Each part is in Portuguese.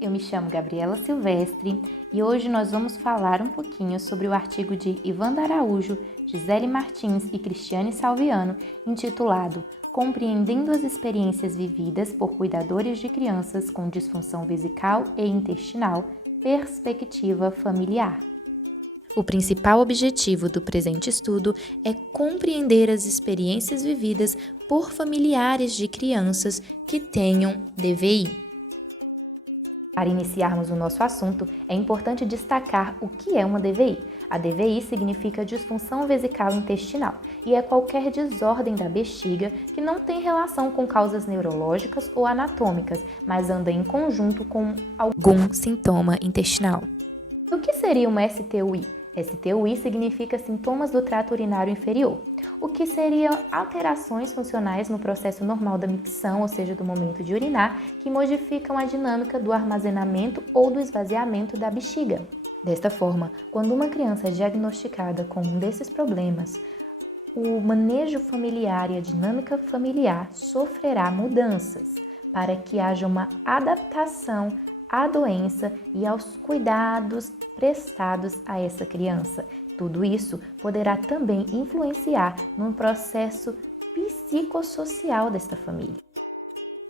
eu me chamo Gabriela Silvestre e hoje nós vamos falar um pouquinho sobre o artigo de Ivanda Araújo, Gisele Martins e Cristiane Salviano, intitulado Compreendendo as experiências vividas por cuidadores de crianças com disfunção vesical e intestinal, perspectiva familiar. O principal objetivo do presente estudo é compreender as experiências vividas por familiares de crianças que tenham DVI. Para iniciarmos o nosso assunto, é importante destacar o que é uma DVI. A DVI significa disfunção vesical intestinal e é qualquer desordem da bexiga que não tem relação com causas neurológicas ou anatômicas, mas anda em conjunto com algum sintoma intestinal. O que seria uma STUI? STUI significa sintomas do trato urinário inferior, o que seriam alterações funcionais no processo normal da micção, ou seja, do momento de urinar, que modificam a dinâmica do armazenamento ou do esvaziamento da bexiga. Desta forma, quando uma criança é diagnosticada com um desses problemas, o manejo familiar e a dinâmica familiar sofrerá mudanças para que haja uma adaptação à doença e aos cuidados prestados a essa criança. Tudo isso poderá também influenciar no processo psicossocial desta família.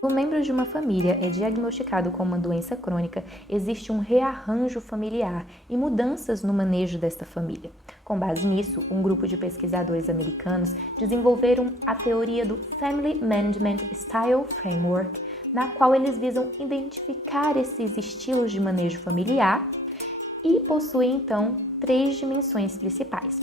Quando um membro de uma família é diagnosticado com uma doença crônica, existe um rearranjo familiar e mudanças no manejo desta família. Com base nisso, um grupo de pesquisadores americanos desenvolveram a teoria do Family Management Style Framework, na qual eles visam identificar esses estilos de manejo familiar e possuem, então, 3 dimensões principais.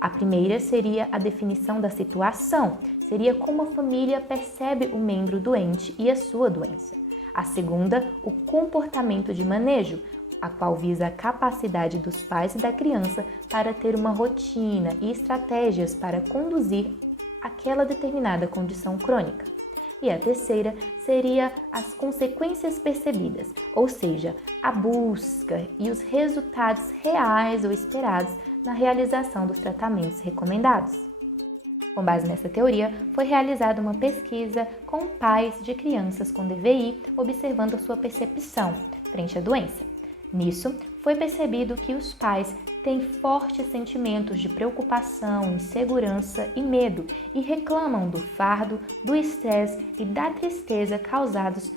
A primeira seria a definição da situação, seria como a família percebe o membro doente e a sua doença. A segunda, o comportamento de manejo, a qual visa a capacidade dos pais e da criança para ter uma rotina e estratégias para conduzir aquela determinada condição crônica. E a terceira seria as consequências percebidas, ou seja, a busca e os resultados reais ou esperados na realização dos tratamentos recomendados. Com base nessa teoria, foi realizada uma pesquisa com pais de crianças com DVI, observando a sua percepção frente à doença. Nisso, foi percebido que os pais têm fortes sentimentos de preocupação, insegurança e medo e reclamam do fardo, do estresse e da tristeza causados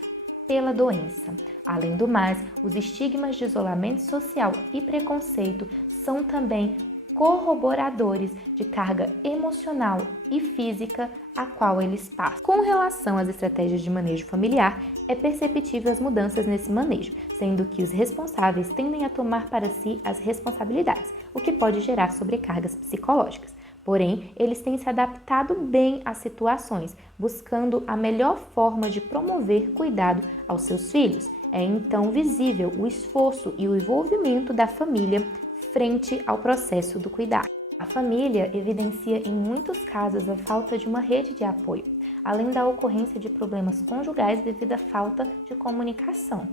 pela doença. Além do mais, os estigmas de isolamento social e preconceito são também corroboradores de carga emocional e física a qual eles passam. Com relação às estratégias de manejo familiar, é perceptível as mudanças nesse manejo, sendo que os responsáveis tendem a tomar para si as responsabilidades, o que pode gerar sobrecargas psicológicas. Porém, eles têm se adaptado bem às situações, buscando a melhor forma de promover cuidado aos seus filhos. É então visível o esforço e o envolvimento da família frente ao processo do cuidado. A família evidencia em muitos casos a falta de uma rede de apoio, além da ocorrência de problemas conjugais devido à falta de comunicação.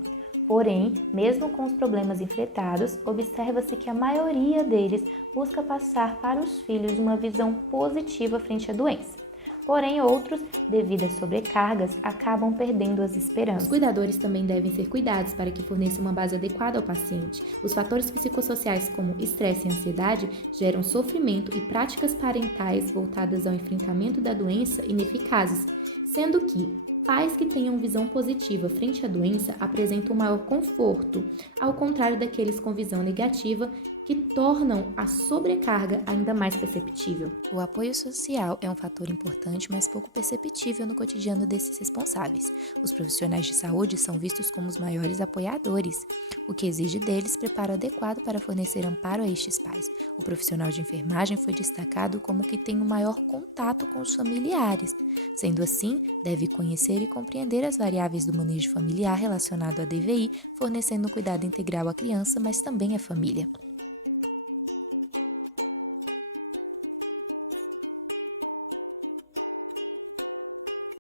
Porém, mesmo com os problemas enfrentados, observa-se que a maioria deles busca passar para os filhos uma visão positiva frente à doença. Porém, outros, devido às sobrecargas, acabam perdendo as esperanças. Os cuidadores também devem ser cuidados para que forneçam uma base adequada ao paciente. Os fatores psicossociais como estresse e ansiedade geram sofrimento e práticas parentais voltadas ao enfrentamento da doença ineficazes, sendo que pais que tenham visão positiva frente à doença apresentam maior conforto, ao contrário daqueles com visão negativa que tornam a sobrecarga ainda mais perceptível. O apoio social é um fator importante, mas pouco perceptível no cotidiano desses responsáveis. Os profissionais de saúde são vistos como os maiores apoiadores, o que exige deles preparo adequado para fornecer amparo a estes pais. O profissional de enfermagem foi destacado como que tem o maior contato com os familiares. Sendo assim, deve conhecer e compreender as variáveis do manejo familiar relacionado à DVI, fornecendo um cuidado integral à criança, mas também à família.